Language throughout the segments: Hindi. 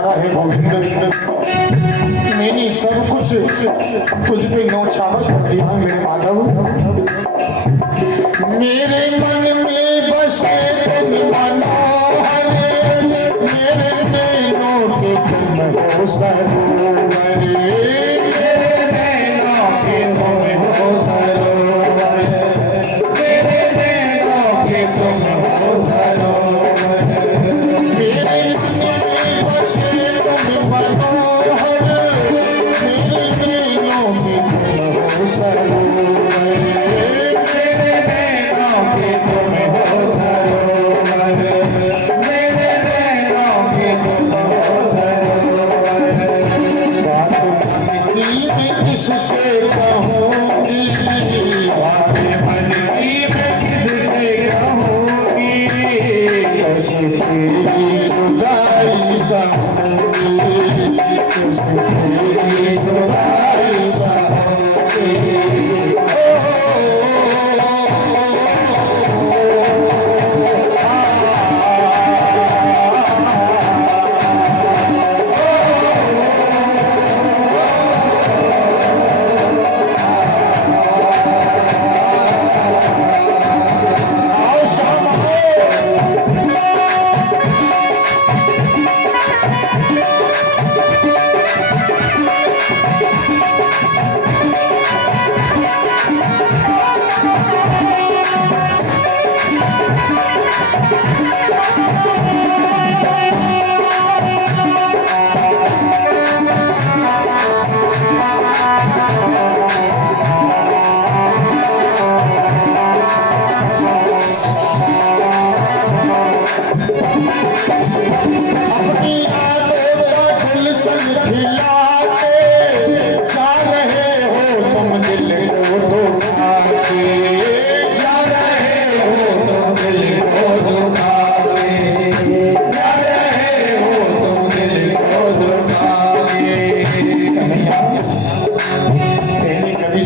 नजारा है गोविंद। मैंने सब कुछ तुझ पे न्यौछावर कर दिया मेरे माधव। मेरे मन में बसे तुम मनोहर, मेरे नैनों के तुम हो सरोवर, मेरे नैनों के तुम हो सरोवर, मेरे नैनों के तुम हो सरोवर। मेरे मन में बसे तुम मनोहर, मेरे नैनों के तुम हो सरोवर, मेरे नैनों के तुम हो सरोवर, मेरे नैनों के तुम हो सरोवर। बात मनती मैं किससे कहूँगी, बात मनती मैं किससे कहूँगी, कैसे तेरी जुदाई सहूँगी, कैसे तेरी जुदाई सहूँगी।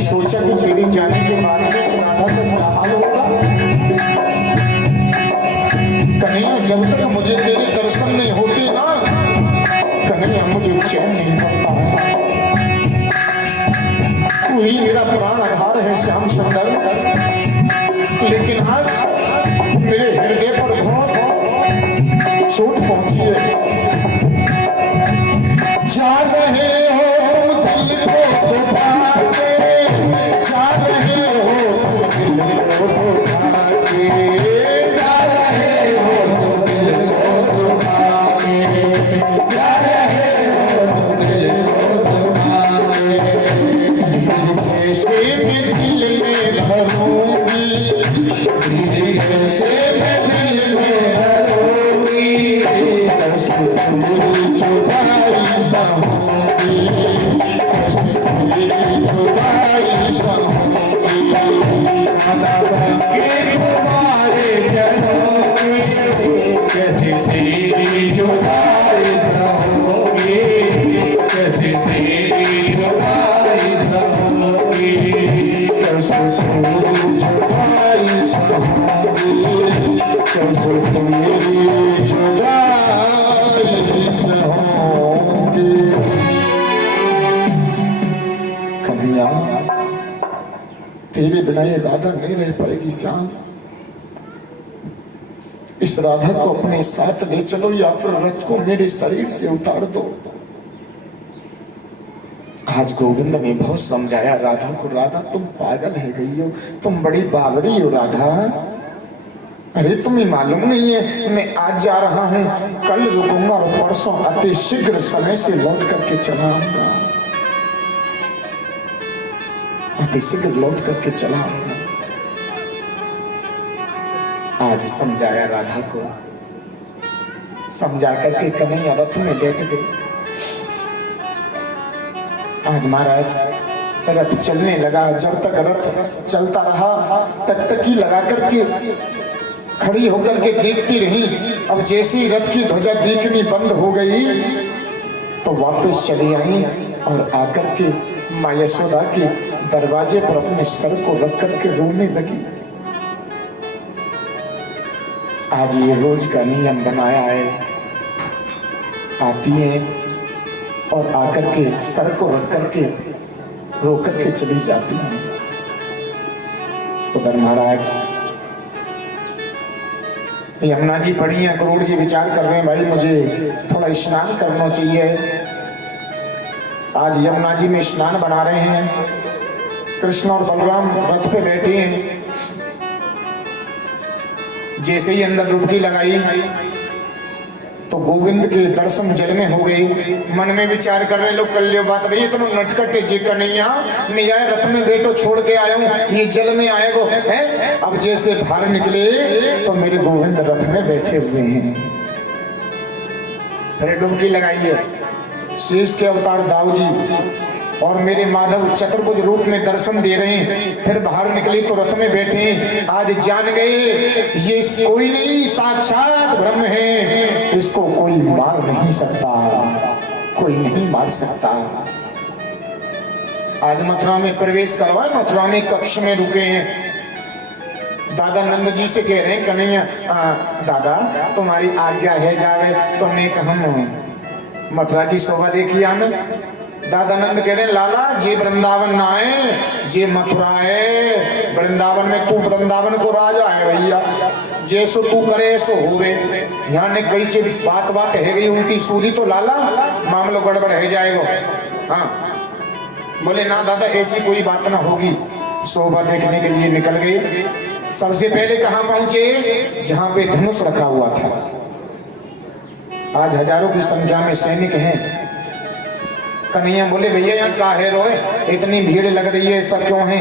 सोचा कि तेरे जाने के बाद में राधा का क्या हाल होगा। कन्हैया जब तक मुझे तेरे दर्शन नहीं होते ना, कन्हैया मुझे चैन नहीं पड़ता है। तू ही मेरा प्राण आधार है श्याम सुंदर, लेकिन आज मेरे हृदय पर बहुत चोट पहुंची है। जा रहे हो तुम दिल को दुखा के, जा रहे हो तुम दिल को दुखा के, जा रहे हो तुम दिल को दुखा के, जा रहे हो तुम दिल को दुखा के। कैसे मैं दिल में भरूंगी, कैसे मैं दिल में भरूंगी, कैसे तेरी जुदाई सहूंगी, कैसे तेरी जुदाई सहूंगी। खाना बन के तुम्हारे चलोगी, कैसे तेरी जुदाई सहूंगी, कैसे तेरी जुदाई सहूंगी, कैसे तेरी जुदाई सहूंगी, कैसे तेरी जुदाई सहूंगी। कन्हैया तेरे बिना ये राधा नहीं रह पाएगी श्याम। इस राधा को अपने साथ ले चलो या फिर रथ को मेरे शरीर से उतार दो। आज गोविंद ने बहुत समझाया राधा को, राधा तुम पागल है गई हो, तुम बड़ी बावरी हो राधा। अरे तुम्हें मालूम नहीं है मैं आज जा रहा हूँ, कल रुकूंगा और परसों अति शीघ्र समय से लौट करके चला आऊंगा, अति शीघ्र लौट करके चला आऊंगा। आज समझाया राधा को, समझा करके कन्हैया रथ में बैठ गए। आज महाराज रथ चलने लगा। जब तक रथ चलता रहा टकटकी लगा करके खड़ी होकर के देखती रही। अब जैसे ही रथ की ध्वजा दिखनी बंद हो गई तो वापस चली आई और आकर के माँ यशोदा के दरवाजे पर अपने सर को रख करके रोने लगी। आज ये रोज का नियम बनाया है। आती हैं और आकर के सर को रख करके रो करके चली जाती हैं। उधर महाराज यमुना जी पड़ी हैं, क्रोध जी विचार कर रहे हैं भाई मुझे थोड़ा स्नान करना चाहिए। आज यमुना जी में स्नान बना रहे हैं, कृष्ण और बलराम रथ पे बैठे हैं। जैसे ही अंदर डुबकी लगाई तो गोविंद के दर्शन जल में हो गए। मन में विचार कर रहे लोग, कल बात भैया तुम नटखट जी कन्हैया मैं यह रथ में बैठो छोड़ के आया हूँ, ये जल में आएगो है। अब जैसे बाहर निकले तो मेरे गोविंद रथ में बैठे हुए हैं। फिर डुबकी लगाइए, शेष के अवतार दाऊ जी और मेरे माधव चतुर्भुज रूप में दर्शन दे रहे हैं। फिर बाहर निकली तो रथ में बैठे। आज जान गए ये कोई नहीं, साक्षात ब्रह्म है, इसको कोई मार नहीं सकता, कोई नहीं मार सकता। आज मथुरा में प्रवेश करवा, मथुरा में कक्ष में रुके हैं। दादा नंद जी से कह रहे हैं कन्हैया दादा तुम्हारी आज्ञा है जावे, तुमने हम मथुरा की शोभा देखी हमें। दादा नंद कह रहे लाला जे वृंदावन ना है, जे मथुरा है। वृंदावन में तू वृंदावन को राजा है भैया, जैसो तू करे ऐसो होवे। यहाँ ने कई से बात है गई उल्टी सूली तो लाला मामलो गड़बड़ है जाएगा। हाँ बोले ना दादा ऐसी कोई बात ना होगी। शोभा देखने के लिए निकल गए। सबसे पहले कहाँ पहुंचे, जहाँ पे धनुष रखा हुआ था। आज हजारों की संख्या में सैनिक हैं। कन्हैया बोले भैया यहाँ काहे रोए, इतनी भीड़ लग रही है, ऐसा क्यों है।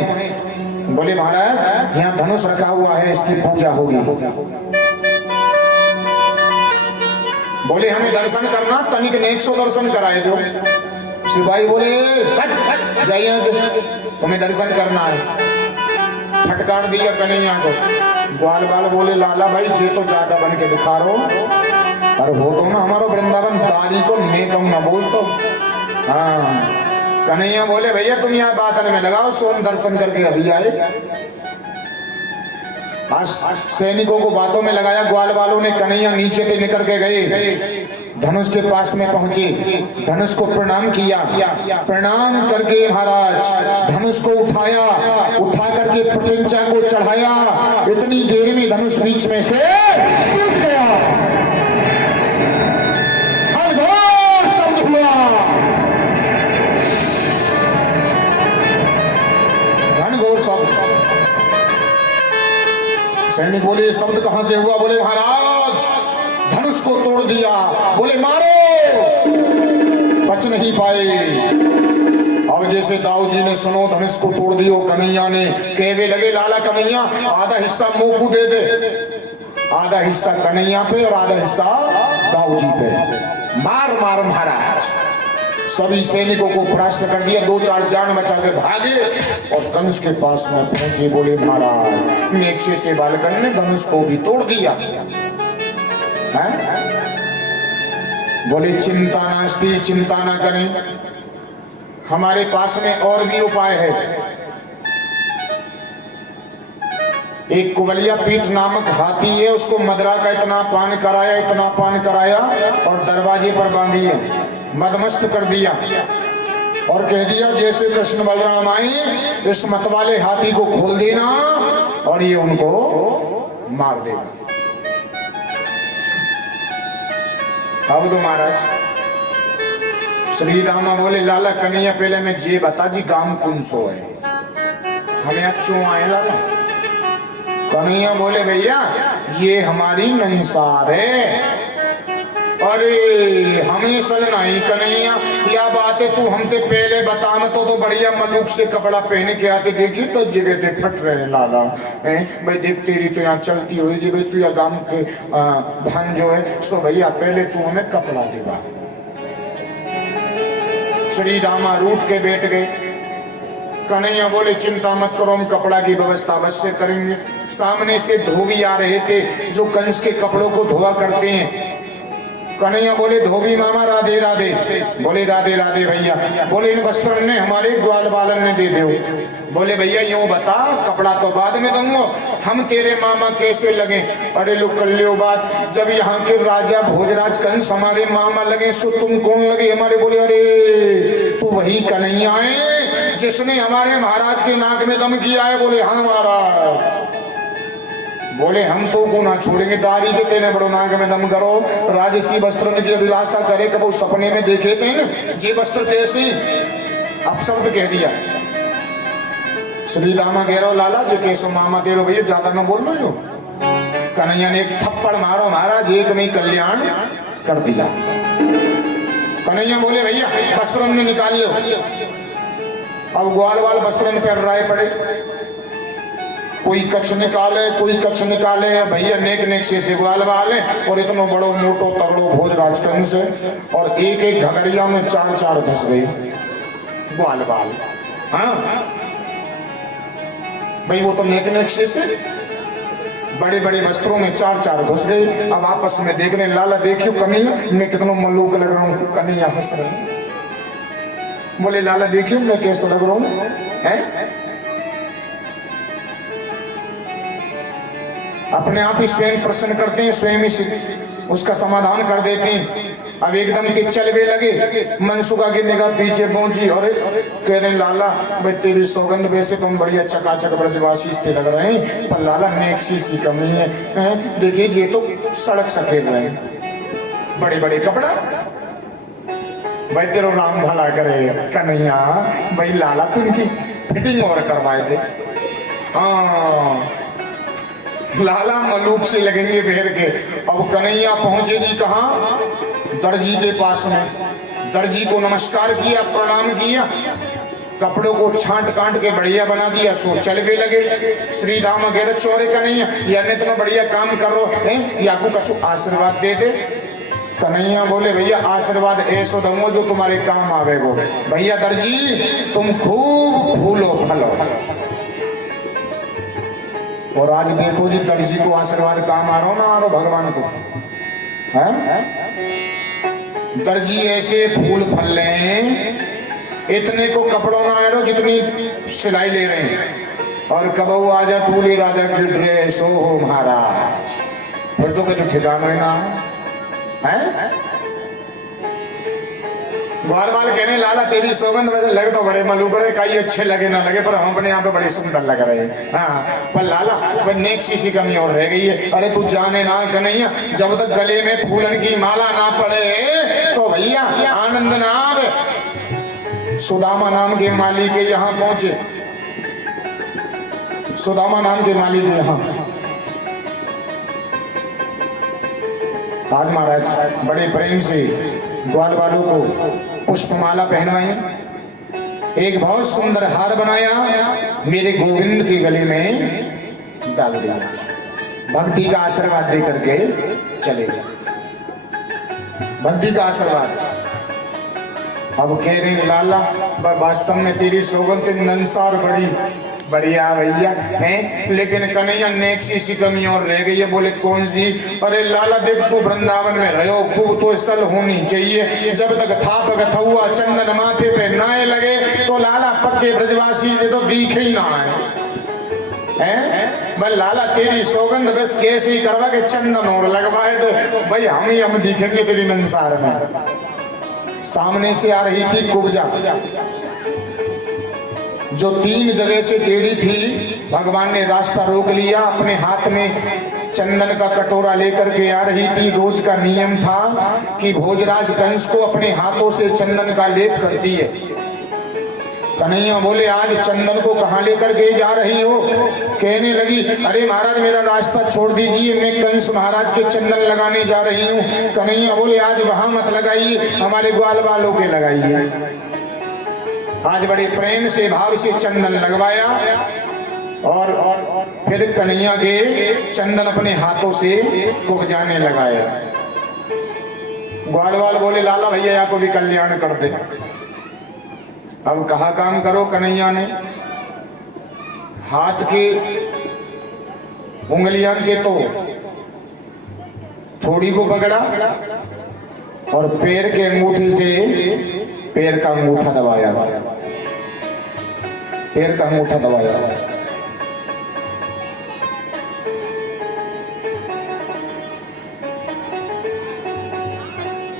बोले महाराज यहाँ धनुष रखा हुआ है, इसकी पूजा होगी। बोले हमें दर्शन करना, तनिक नेक सो दर्शन कराए दो। सिपाही बोले जाइए यहाँ से, तुम्हें दर्शन करना है। फटकार दिया कन्हैया को। ग्वाल बाल बोले लाला भाई जे तो ज्यादा बन के दिखा रहो, पर वो तो ना हमारो वृंदावन तारी को नेकम न बोल तो। हाँ कन्हैया बोले भैया तुम यहाँ बातन में लगाओ, सोम दर्शन करके अभी आए। आज सैनिकों को बातों में लगाया। ग्वाल वालों ने कन्हैया नीचे पे निकल के गए, धनुष के पास में पहुंचे, धनुष को प्रणाम किया। प्रणाम करके महाराज धनुष को उठाया, उठा करके प्रत्यंचा को चढ़ाया। इतनी देर में धनुष बीच में से टूट गया। घनघोर शब्द हुआ, घनघोर शब्द। सैनिक बोले शब्द कहां से हुआ। बोले महाराज धनुष को तोड़ दिया। बोले मारो, बच नहीं पाए। अब जैसे दाऊ जी ने सुनो धनुष को तोड़ दियो, कन्हैया ने कहवे लगे लाला कन्हैया आधा हिस्सा मुंह को दे दे, आधा हिस्सा कन्हैया पे और आधा हिस्सा दाऊ जी पे। मार मार महाराज। सभी सैनिकों को परास्त कर दिया। 2-4 जान बचा के भागे और धनुष के पास में पहुंचे। बोले महाराज नेक्से से बालकन ने धनुष को भी तोड़ दिया है? बोले चिंता नास्ती, चिंता ना करें, हमारे पास में और भी उपाय है। एक कुवलिया पीठ नामक हाथी है, उसको मदरा का इतना पान कराया, इतना पान कराया और दरवाजे पर बांधिए, मदमस्त कर दिया और कह दिया जैसे कृष्ण बलराम आए इस मतवाले हाथी को खोल देना और ये उनको मार देगा। अब तो महाराज श्री रामा बोले लाला कन्हैया पहले में जे बता जी गांव कौन सो है, हमें अच्छों आए लाला। कन्हैया बोले भैया ये हमारी नंसार है। अरे हमें सल नहीं कन्हैया, या बात है तू हमसे पहले बता न तो बढ़िया मलूक से कपड़ा पहन के आके देखी तो जगह पे फट रहे लाला। भाई देख तेरी तो यहाँ चलती होगी भाई, तू या गांव के भान जो है सो भैया पहले तू हमें कपड़ा देगा। श्री रामा रूठ के बैठ गए। कन्हैया बोले चिंता मत करो, हम कपड़ा की व्यवस्था अवश्य करेंगे। सामने से धोबी आ रहे थे जो कंस के कपड़ों को धोआ करते हैं। कन्हैया बोले धोबी मामा राधे राधे। बोले राधे राधे भैया। बोले इन वस्त्रों ने हमारे ग्वाल बालन ने दे दो। बोले भैया यूं बता, कपड़ा तो बाद में दूंगा, हम तेरे मामा कैसे लगे? अरे लोग कल्यो बात, जब यहाँ के राजा भोजराज कंस हमारे मामा लगे सो तुम कौन लगे हमारे? बोले अरे तू वही कन्हैया है जिसने हमारे महाराज के नाक में दम किया है? बोले हाँ महाराज। बोले हम तो को ना छोड़ेंगे, दारी के तेने बड़ो नाक में दम करो। राजसी वस्त्र में जो अभिलाषा करे कब सपने में देखे थे न जे वस्त्र कैसे अपशब्द कह दिया। श्री दामा कह रहो लाला जे कैसो मामा कह रहो भैया ज्यादा न बोल लो। कन्हैया ने एक थप्पड़ मारो महाराज, एक में कल्याण कर दिया। कन्हैया बोले भैया वस्त्रों में निकाल लो। अब ग्वाल वाल वस्त्रों पर राय पड़े, कोई कच्छ निकाले कोई कच्छ निकाले। भैया नेक नेक से ग्वाल वाले और इतना बड़ो मोटो तगड़ो भोजराज कंस और एक एक घगरिया में चार चार धस गए ग्वाल बाल। हाँ भाई वो तो नेक नेक से बड़े बड़े वस्त्रों में चार चार घुस गए। अब आपस में देख रहे लाला देखियो कन्हैया मैं कितना मल्लूक लग रहा हूँ। कन्हैया हंस रहे। बोले लाला देखियो मैं कैसे लग रहा हूँ है? अपने आप ही स्वयं प्रश्न करते हैं, स्वयं ही उसका समाधान कर देते हैं। अब एकदम के चलवे लगे, मनसुखा की निगाह पीछे पहुंची और कह रहे लाला भाई तेरी सौगंध वैसे तुम बढ़िया चकाचक ब्रजवासी पे लग रहे हैं पर लाला नेक सी कमी है। देखिए ये तो सड़क सफेद रहे बड़े बड़े कपड़ा। भाई तेरो राम भला करे कन्हैया, भाई लाला तुमकी फिटिंग और करवाए दे। हाँ लाला मलूक से लगेंगे फेर के। अब कन्हैया पहुंचे जी कहाँ? दर्जी के पास में। दर्जी को नमस्कार किया, प्रणाम किया, कपड़ों को छांट कांट के बढ़िया बना दिया, सो चल के लगे। श्री राम वगैरह चोरे कन्हैया यार ने इतना बढ़िया काम कर रो है, याकू कछु आशीर्वाद दे दे। कन्हैया बोले भैया आशीर्वाद ऐसो दूंगा जो तुम्हारे काम आवे वो। भैया दर्जी तुम खूब फूलो फलो। और आज देखो जी दर्जी को आशीर्वाद काम आ रहा ना आ रहा भगवान को है? दर्जी ऐसे फूल फल रहे इतने को कपड़ों ना आ रहा जितनी सिलाई ले रहे हैं। और कबू आजा तूले राजा की ड्रेस हो महाराज, फिर तो कुछ ठिकाना ना है। ग्वाल वाल कहने लाला तेरी सौगंध वैसे लगे तो बड़े मलूक रहे, कई अच्छे लगे ना लगे पर हम अपने यहाँ पे बड़े सुंदर लग रहे हैं। हाँ पर लाला पर नेक सी कमी और रह गई है। अरे तू जाने ना कन्हैया जब तक गले में फूलन की माला ना पड़े तो भैया आनंद ना आवे। सुदामा नाम के माली के यहाँ पहुंचे। सुदामा नाम के माली के यहाँ आज महाराज बड़े प्रेम से ग्वाल वालों को पुष्पमाला पहनवाई, एक बहुत सुंदर हार बनाया, मेरे गोविंद के गले में डाल दिया, भक्ति का आशीर्वाद दे करके चले गए। भक्ति का आशीर्वाद। अब कह रहे लाला वास्तव में तेरी सौगंध नंसार बड़ी बढ़िया भैया है, लेकिन कन्हैया नेक सी कमी और रह गई है। बोले कौन सी? अरे लाला देख तू वृंदावन में रहो खूब तो सल होनी चाहिए। जब तक थाप गथुआ चंदन माथे पे नाए लगे तो लाला पक्के ब्रजवासी से तो दिखे ही ना है। भाई लाला तेरी सौगंध बस कैसे ही करवा के चंदन और लगवाए तो भाई हम दिखेंगे तेरी नंसार में। सामने से आ रही थी कुब्जा जो 3 जगह से टेढ़ी थी, भगवान ने रास्ता रोक लिया। अपने हाथ में चंदन का कटोरा लेकर के आ रही थी। रोज का नियम था कि भोजराज कंस को अपने हाथों से चंदन का लेप करती है। कन्हैया बोले आज चंदन को कहाँ लेकर के जा रही हो? कहने लगी अरे महाराज मेरा रास्ता छोड़ दीजिए, मैं कंस महाराज के चंदन लगाने जा रही हूँ। कन्हैया बोले आज वहां मत लगाइए, हमारे ग्वाल वालों के लगाइए। आज बड़े प्रेम से भाव से चंदन लगवाया और फिर कन्हैया के चंदन अपने हाथों से कुब्जाने लगाया। ग्वाल वाल बोले लाला भैया आपको भी कल्याण कर दे। अब कहा काम करो कन्हैया ने हाथ के उंगलियां के तो थोड़ी को पकड़ा और पैर के अंगूठे से पैर का अंगूठा दबाया, पैर का अंगूठा दबाया।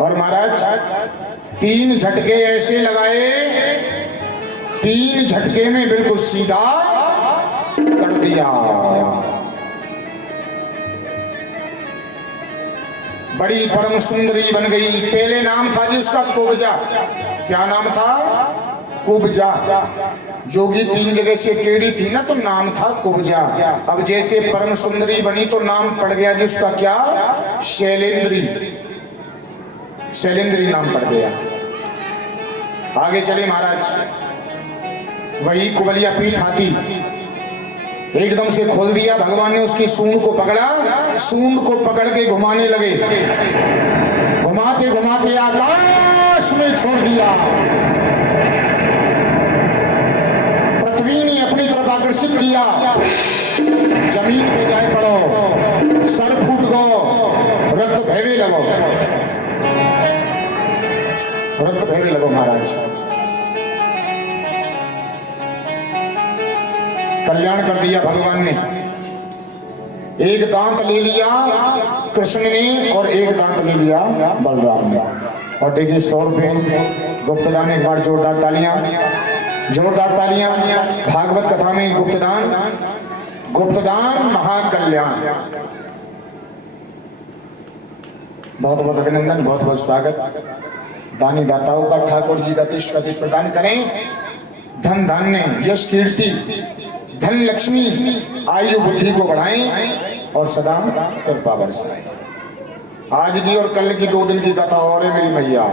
और महाराज 3 झटके ऐसे लगाए, 3 झटके में बिल्कुल सीधा कर दिया। बड़ी परम सुंदरी बन गई। पहले नाम था जी उसका कुब्जा। क्या नाम था? कुब्जा। जोगी 3 जगह से टेढ़ी थी ना तो नाम था कुब्जा। अब जैसे परम सुंदरी बनी तो नाम पड़ गया जिसका क्या? शैलेंद्री। शैलेंद्री नाम पड़ गया। आगे चले महाराज। वही कुबलिया पीठ हाथी एकदम से खोल दिया। भगवान ने उसकी सूंड को पकड़ा, सूंड को पकड़ के घुमाने लगे। घुमाते घुमाते आकाश में छोड़ दिया। पृथ्वी ने अपनी तरफ आकर्षित किया। जमीन पे जाए पड़ो, सर फूट गो, रक्त भेवे लगो, रक्त भेवे लगो महाराज। कल्याण कर दिया भगवान ने। एक दांत ले लिया कृष्ण ने और एक दांत ले लिया बलराम ने। और देखिए 100 रुपए गुप्तदान। एक बार जोरदार तालियां, जोरदार तालियां। भागवत कथा में गुप्तदान, गुप्तदान महाकल्याण। बहुत बहुत अभिनंदन, बहुत बहुत स्वागत। दानी दाताओं का ठाकुर जी का तिष्ठ प्रदान करें। धन धान्य यश कीर्ति धन लक्ष्मी आयु बुद्धि को बढ़ाएं और सदा कृपा बरसाएं। आज की और कल की 2 दिन की कथा और है मेरी मैया।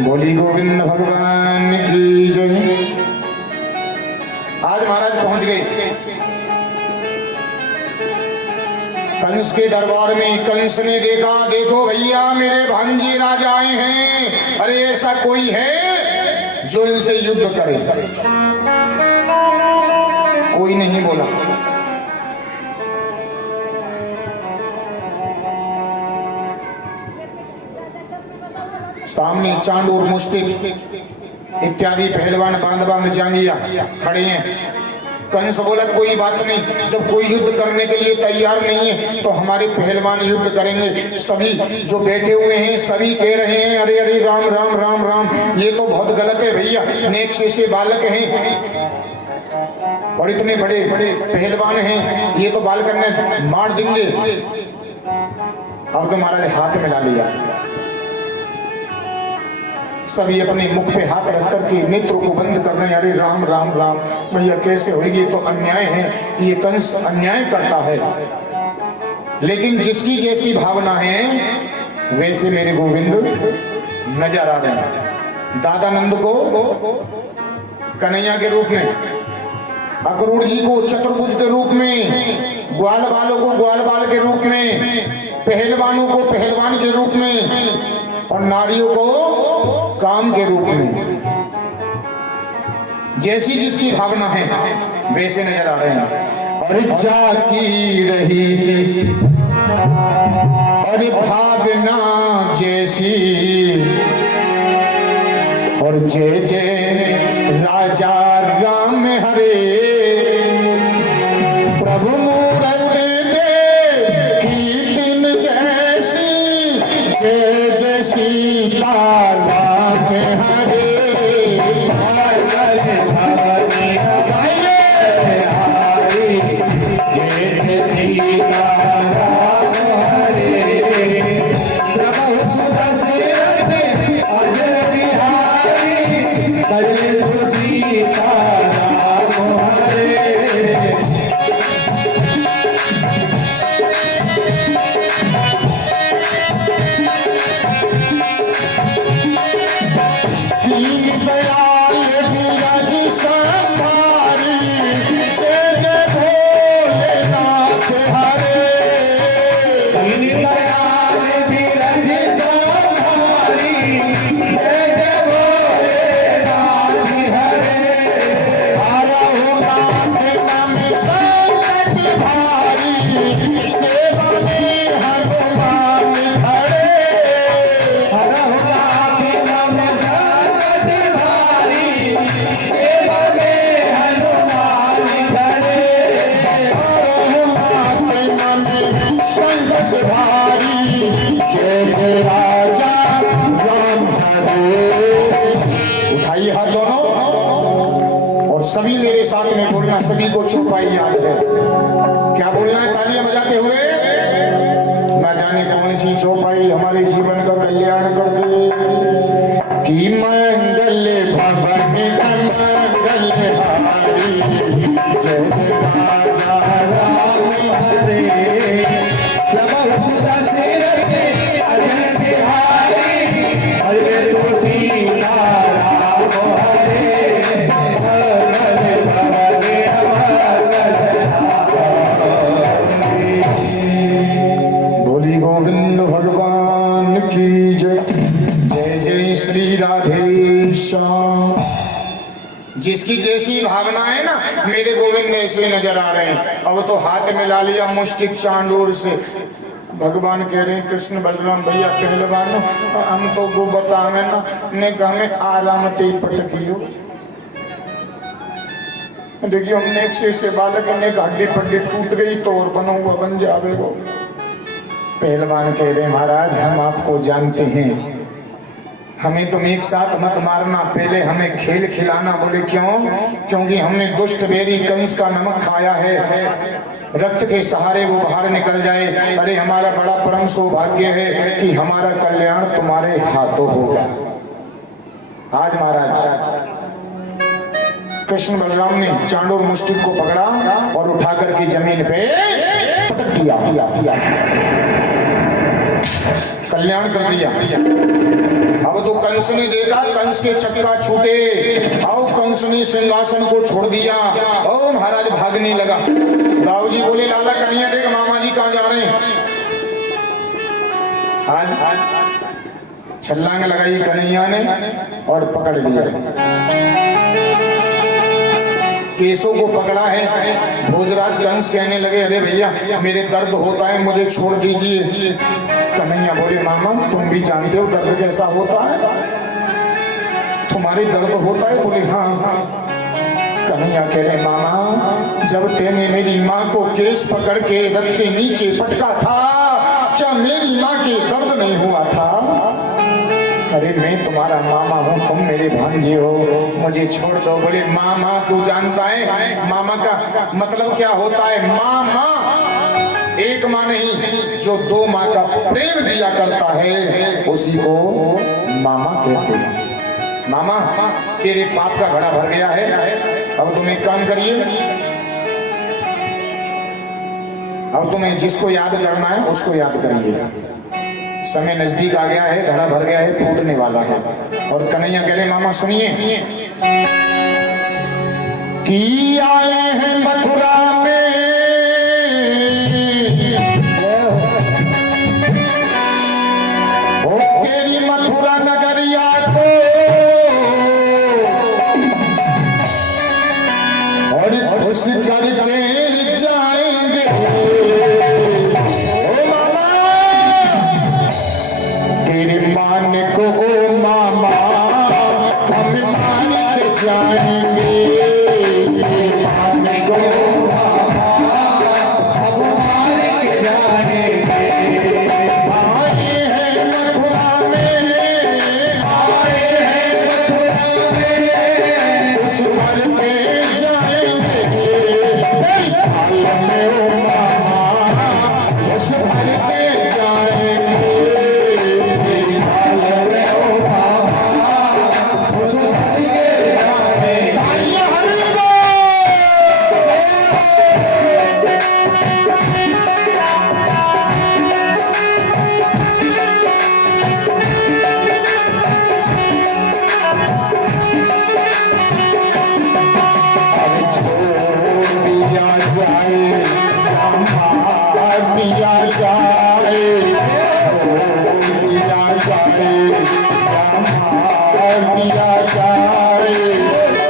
बोली गोविंद भगवान की जय। आज महाराज पहुंच गए कंस के दरबार में। कंस ने देखा, देखो भैया मेरे भांजे राजा आए हैं। अरे ऐसा कोई है जो इनसे युद्ध करे? कोई नहीं बोला। सामने चांडूर मुष्टिक इत्यादि पहलवान बांध बांध जांगिया खड़े हैं। कंस बोला कोई बात नहीं, जब कोई युद्ध करने के लिए तैयार नहीं है तो हमारे पहलवान युद्ध करेंगे। सभी जो बैठे हुए हैं सभी कह रहे हैं अरे अरे राम राम राम राम। ये तो बहुत गलत है भैया, नेक से बालक हैं और इतने बड़े बड़े पहलवान हैं, ये तो बालक ने मार देंगे। अब तो महाराज हाथ मिला लिया। सभी अपने मुख पे हाथ रख करके नेत्रों को बंद कर रहे हैं। अरे राम राम राम भैया कैसे होगी, ये तो अन्याय है, ये कंस अन्याय करता है। लेकिन जिसकी जैसी भावना है वैसे मेरे गोविंद नजर आ रहे हैं। दादानंद को कन्हैया के रूप में, अक्रूर जी को चतुर्भुज के रूप में, ग्वाल बालों को ग्वाल बाल के रूप में, पहलवानों को पहलवान के रूप में और नारियों को काम के रूप में। जैसी जिसकी भावना है वैसे नजर आ रहे हैं। और जाती रही और भावना जैसी और जय जय राजा राम हरे प्रभु मूरत देखी दिन जैसी जय जय सीता राम हरे सभी मेरे साथ में बोलना, सभी को चौपाई याद है। क्या बोलना है तालियां बजाते हुए? ना जाने कौन सी चौपाई हमारे जीवन का कल्याण कर दे। कि मंगल भवन मंगल हारी, जय राजा राम हरे। नमः सदा तेरे अजय बिहारी, अजय तो सीता राम हरे। मंगल भवन मंगल, बोली गोविंद भगवान की जय। जय जय श्री राधे श्याम। जिसकी जैसी भावना है ना, मेरे गोविंद ऐसे नजर आ रहे हैं। अब तो हाथ में ला लिया मुष्टिक चांदूर से। भगवान कह रहे हैं कृष्ण बलराम भैया पहलवान हम तो गो बतावे ना, ने कहा आराम ते पटकियो। देखियो हमने एक से बालक ने हड्डी पड्डी टूट गई तो और बना हुआ बन जावे वो। पहलवान कह रहे महाराज हम आपको जानते हैं, हमें तुम एक साथ मत मारना, पहले हमें खेल खिलाना। बोले क्यों? क्योंकि हमने दुष्ट बेरी कंस का नमक खाया है, रक्त के सहारे वो बाहर निकल जाए। अरे हमारा बड़ा परम सौभाग्य है कि हमारा कल्याण तुम्हारे हाथों होगा। आज महाराज कृष्ण बलराम ने चांडूर मुष्टिक को पकड़ा और उठाकर के जमीन पे पटक दिया, कल्याण कर दिया। अब तो कंस ने देखा, कंस के चक्का छूटे और कंस ने सिंहासन को छोड़ दिया और महाराज भागने लगा। दाऊ जी बोले लाला कन्हैया देख मामा जी कहाँ जा रहे हैं। आज छलांग लगाई कन्हैया ने और पकड़ लिया। केसों को पकड़ा है। भोजराज कंस कहने लगे अरे भैया मेरे दर्द होता है, मुझे छोड़ दीजिए। कन्हैया बोले मामा तुम भी जानते हो दर्द कैसा होता है, तुम्हारे दर्द होता है? बोले हाँ। कन्हैया कह रहे मामा जब तेने मेरी माँ को केस पकड़ के रथ से नीचे पटका था, क्या मेरी माँ के दर्द नहीं हुआ था? अरे मैं तुम्हारा मामा हूँ, तुम मेरे भांजे हो, मुझे छोड़ दो। बोले मामा तू जानता है मामा का मतलब क्या होता है? मामा एक माँ नहीं, जो दो माँ का प्रेम दिया करता है उसी को मामा कहते हैं। मामा तेरे पाप का घड़ा भर गया है, अब तुम एक काम करिए, अब तुम्हें जिसको याद करना है उसको याद करिए। समय नजदीक आ गया है, घड़ा भर गया है, फूटने वाला है। और कन्हैया कह रहे मामा सुनिए कि आए हैं मथुरा में ओ तेरी मथुरा नगरिया को, और खुश करके जाएंगे ओ मामा तेरे मान को। ओ मामा हम मान के जाएंगे मान को, मामा हम मान के जाएंगे। आए हैं मथुरा में, आए हैं मथुरा में, कुछ भर में जाएंगे हाल में ओ मामा, कुछ भर के जाएंगे हाल में ओ मामा, कुछ भर के जाएंगे। तालियां हरी बोल। अब छोड़ दिया जाए मार दिया जाए, छोड़ दिया जाए मार दिया जाए,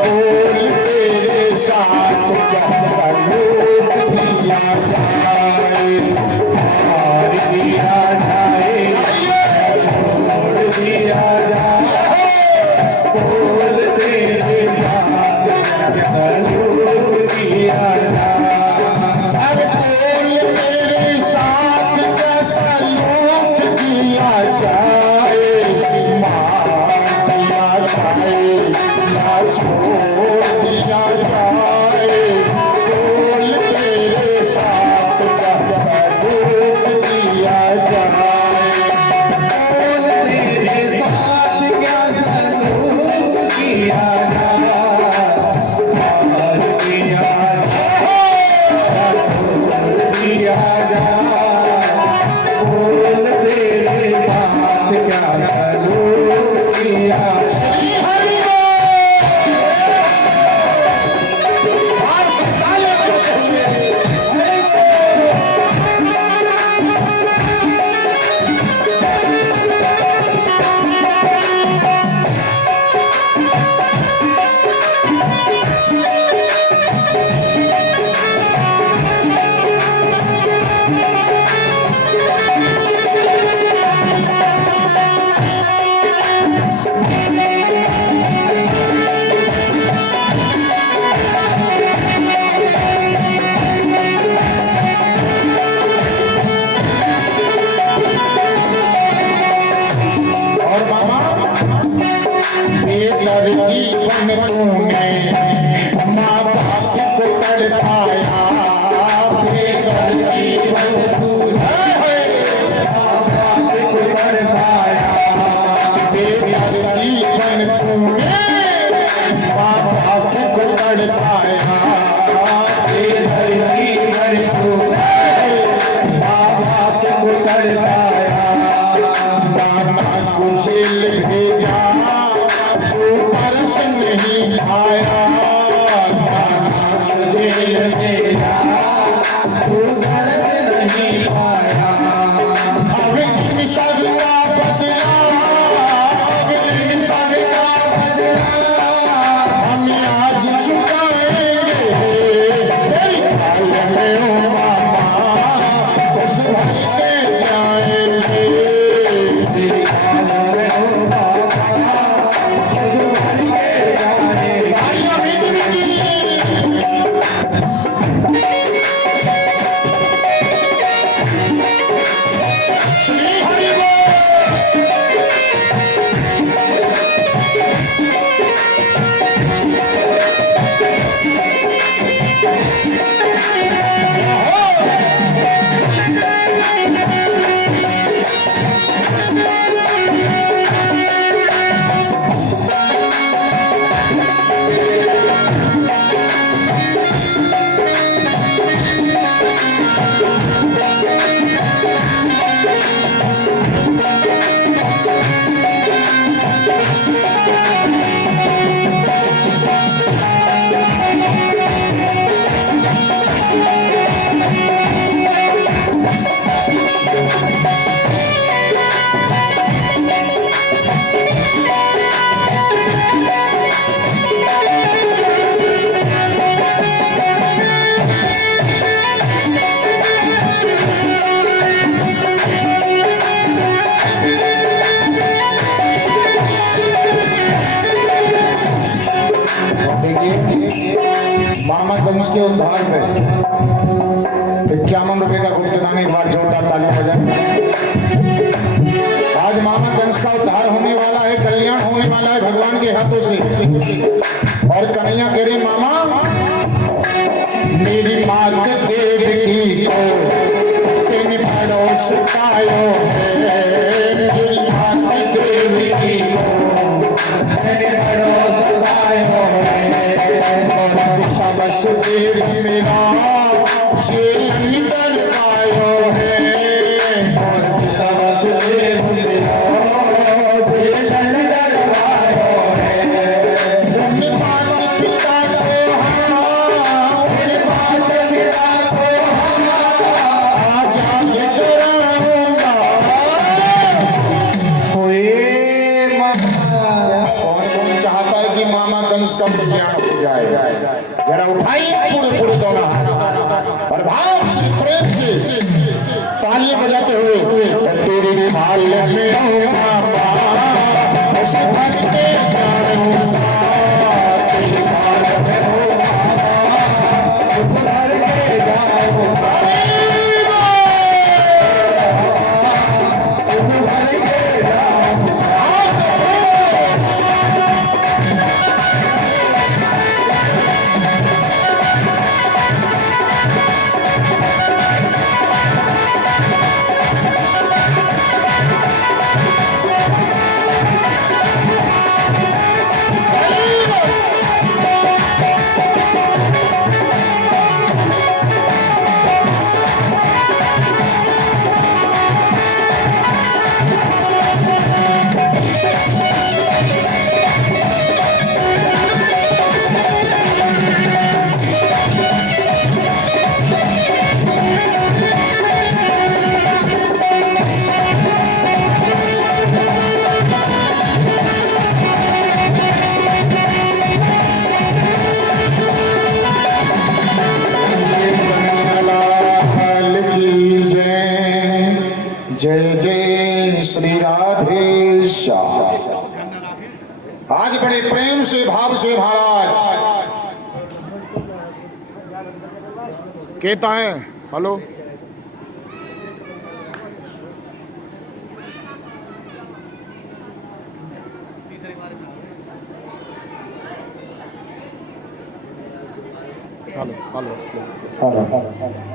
बोल तेरे साथ क्या सलूक दिया जाए, मार दिया जाए छोड़ दिया जाए, बोल तेरे साथ क्या सलूक दिया जाए। अरे बोल मेरे साथ क्या सलूक दिया जाए, मार दिया जाए या छोड़ दिया जाए। मामा कंस के उद्धार पे 51 रुपए का गुप्त दान, एक बार जोरदार ताली बजाएं। आज मामा कंस का उद्धार होने वाला है, कल्याण होने वाला है भगवान के हाथों से। और कन्हैया कह रही मामा मेरी मात देवकी को तेने पड़ोस पायो है, मेरी मात देवकी को तेने पड़ोस पायो है, और सबस देव मेरा जेलन डरवायो है, और सबस देव मेरा जेलन डरवायो है। तुम बात पिता को हाँ, तुम बात पिता को हाँ, आजाद कराऊंगा। होए मामा, कौन चाहता है कि मामा कंस का कल्याण हो जाए? जरा उठाइए पूरे पूरे दोनों हाथ और भाव से प्रेम से तालियां बजाते हुए, तेरे थाल में आऊंगा मां, उस भर के जाऊंगा, तेरे थाल में आऊंगा, उस भर के जाऊंगा, उस भर के जाऊंगा। जय जय श्री राधेश्याम। आज बड़े प्रेम से भाव से महाराज कहता है, हेलो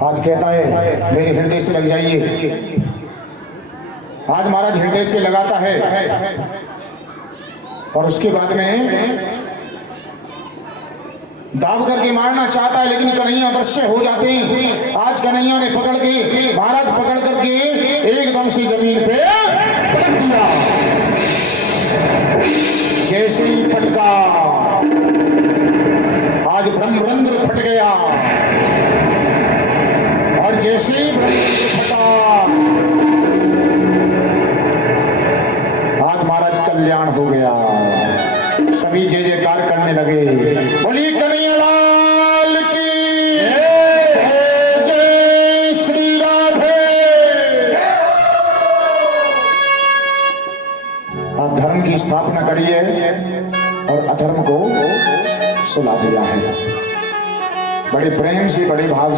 आज कहता है मेरे हृदय से लग जाइए। आज महाराज हृदय से लगाता है और उसके बाद में दाव करके मारना चाहता है, लेकिन कन्हैया अदृश्य हो जाते हैं। आज कन्हैया ने पकड़ के महाराज पकड़ करके एकदम से जमीन पे पटक दिया। जैसे ही पटका आज ब्रह्मरंध्र फट गया, और जैसे ही ब्रह्मरंध्र फटा आज महाराज कल्याण हो गया। सभी जय जयकार करने लगे। बोलिए कन्हैया लाल की जय, जय श्री राधे। आप धर्म की स्थापना करिए और अधर्म को सुला दिया है। बड़े प्रेम से बड़े भाव से